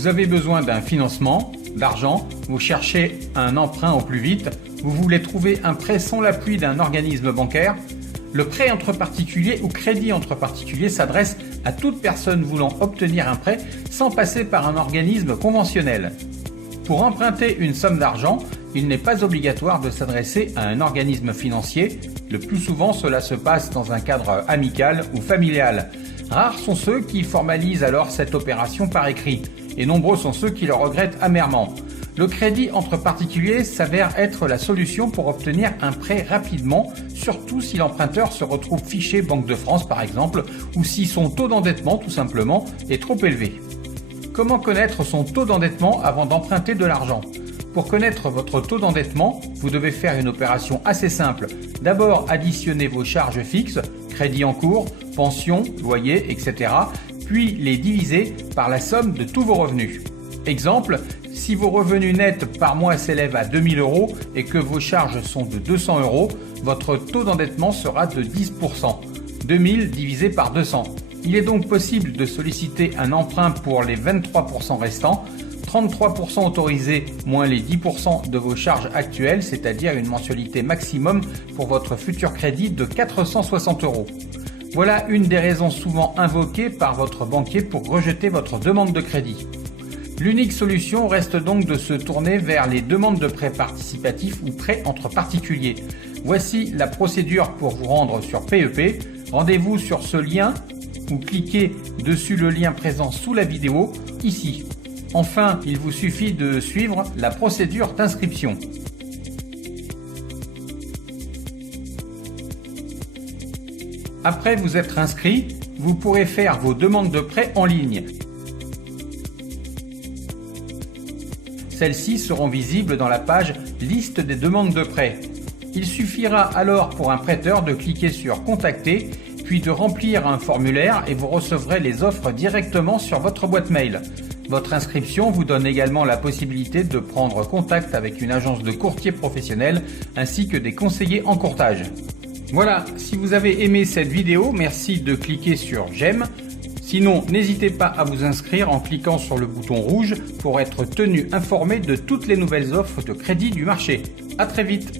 Vous avez besoin d'un financement, d'argent, vous cherchez un emprunt au plus vite, vous voulez trouver un prêt sans l'appui d'un organisme bancaire. Le prêt entre particuliers ou crédit entre particuliers s'adresse à toute personne voulant obtenir un prêt sans passer par un organisme conventionnel. Pour emprunter une somme d'argent, il n'est pas obligatoire de s'adresser à un organisme financier. Le plus souvent, cela se passe dans un cadre amical ou familial. Rares sont ceux qui formalisent alors cette opération par écrit, et nombreux sont ceux qui le regrettent amèrement. Le crédit entre particuliers s'avère être la solution pour obtenir un prêt rapidement, surtout si l'emprunteur se retrouve fiché Banque de France par exemple, ou si son taux d'endettement tout simplement est trop élevé. Comment connaître son taux d'endettement avant d'emprunter de l'argent ? Pour connaître votre taux d'endettement, vous devez faire une opération assez simple. D'abord, additionner vos charges fixes, crédit en cours, pension, loyer, etc. Puis les diviser par la somme de tous vos revenus. Exemple, si vos revenus nets par mois s'élèvent à 2 000 € et que vos charges sont de 200 €, votre taux d'endettement sera de 10%. 2 000 divisé par 200. Il est donc possible de solliciter un emprunt pour les 23% restants, 33% autorisés moins les 10% de vos charges actuelles, c'est-à-dire une mensualité maximum pour votre futur crédit de 460 €. Voilà une des raisons souvent invoquées par votre banquier pour rejeter votre demande de crédit. L'unique solution reste donc de se tourner vers les demandes de prêts participatifs ou prêts entre particuliers. Voici la procédure pour vous rendre sur PEP. Rendez-vous sur ce lien ou cliquez dessus le lien présent sous la vidéo, ici. Enfin, il vous suffit de suivre la procédure d'inscription. Après vous être inscrit, vous pourrez faire vos demandes de prêt en ligne. Celles-ci seront visibles dans la page « Liste des demandes de prêt ». Il suffira alors pour un prêteur de cliquer sur « Contacter » puis de remplir un formulaire et vous recevrez les offres directement sur votre boîte mail. Votre inscription vous donne également la possibilité de prendre contact avec une agence de courtier professionnel ainsi que des conseillers en courtage. Voilà, si vous avez aimé cette vidéo, merci de cliquer sur « J'aime ». Sinon, n'hésitez pas à vous inscrire en cliquant sur le bouton rouge pour être tenu informé de toutes les nouvelles offres de crédit du marché. À très vite.